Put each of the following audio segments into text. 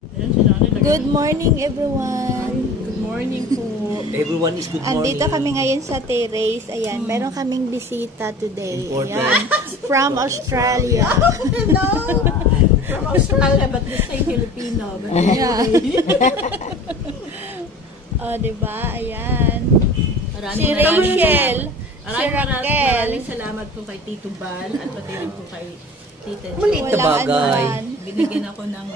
Good morning, everyone. Good morning po. Everyone is good morning. Andito kami ngayon sa terrace. Ayan, meron kaming bisita today. Ayan, from Australia. No! From Australia, but this time Filipino. But Oh, diba? Ayan. Si Maraming Rachel. Si Raquel. Maraming salamat po kay Tito Bal at pati rin po kay Tita Jo. Maliit na bagay. Binigyan ako ng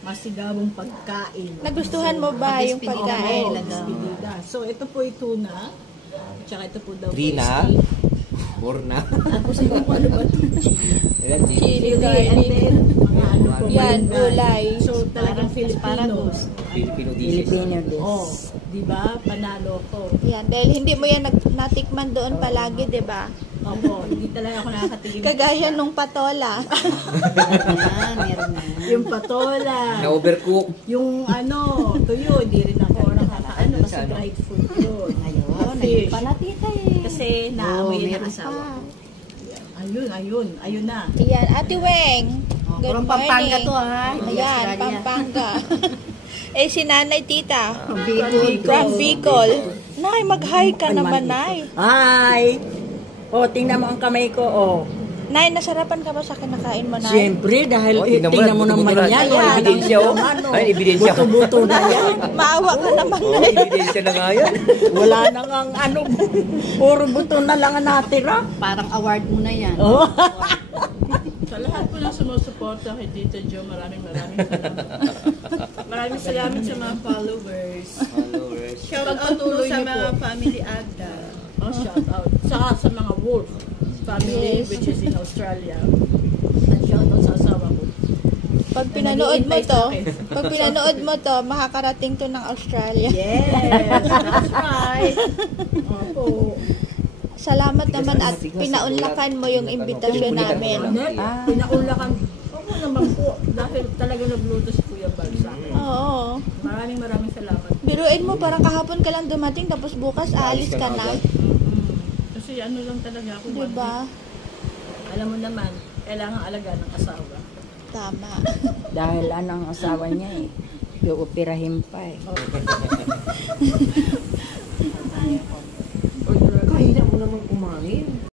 masigabong pagkain. Nagustuhan mo ba yung pagkain? So, ito po yung tuna. Tsaka ito po daw. Trina. Borna. Tapos ito po ano ba ito? Chili And garlic. then, mga ano po. Yan, gulay. So, talagang Filipinos. Filipino dishes. Oh, di ba? Panalo ko. Yan, dahil hindi mo yan natikman doon palagi, diba? Opo, hindi talaga ako nakakatigil. Kagaya nung patola. Meron na. Yung patola. Na-overcook. Yung ano, tuyo, hindi rin ako nakakaano kasi dried food yun. Ayun, Fish. pala tita eh. Kasi naamoy meron ng asawa ko. Ayun na. Ayan, Ate Weng. Good From morning. Pampanga to ha. Ayan, Pampanga. Eh, si Nanay Tita. Bicol. From Bicol. Nay, mag-hi ka naman, Nay. Hi! Oh, tingnan mo ang kamay ko, oh. Nay, nasarapan ka ba sa kinakain mo, Nay? Siyempre, dahil Oh, tingnan mo naman yan. Ay, ebidensya oh. Ay, ebidensya. Buto-buto na yan. Maawa ka naman, Oh, Nay. ebidensya na nga yan. Wala na nga ano, puro buto na lang ang natira. Parang award mo na yan. Oh. Sa lahat po ng sumusuporta kay Tita Jo, maraming salamat. Maraming salamat sa mga followers. Shout out po sa mga family Agda. Oh, shout out. Saka sa mga Wolf family, Yes. which is in Australia. At shout out sa asawa ko. Pag pinanood mo to, makakarating to ng Australia. Yes, that's right. Opo. Salamat naman at pinaunlakan mo yung imbitasyon namin. Pinaulakan. Oo naman po. Dahil talaga nagluto si Kuya Bal sa akin. Oo. Maraming salamat. Biruin mo, parang kahapon ka lang dumating, tapos bukas aalis ka na. Kasi ano lang talaga ako. Diba? Alam mo naman, kailangan alaga ng asawa. Tama. Dahil ano ang asawa niya eh. Iupirahin pa eh. Kaya Kaya mo naman kumain.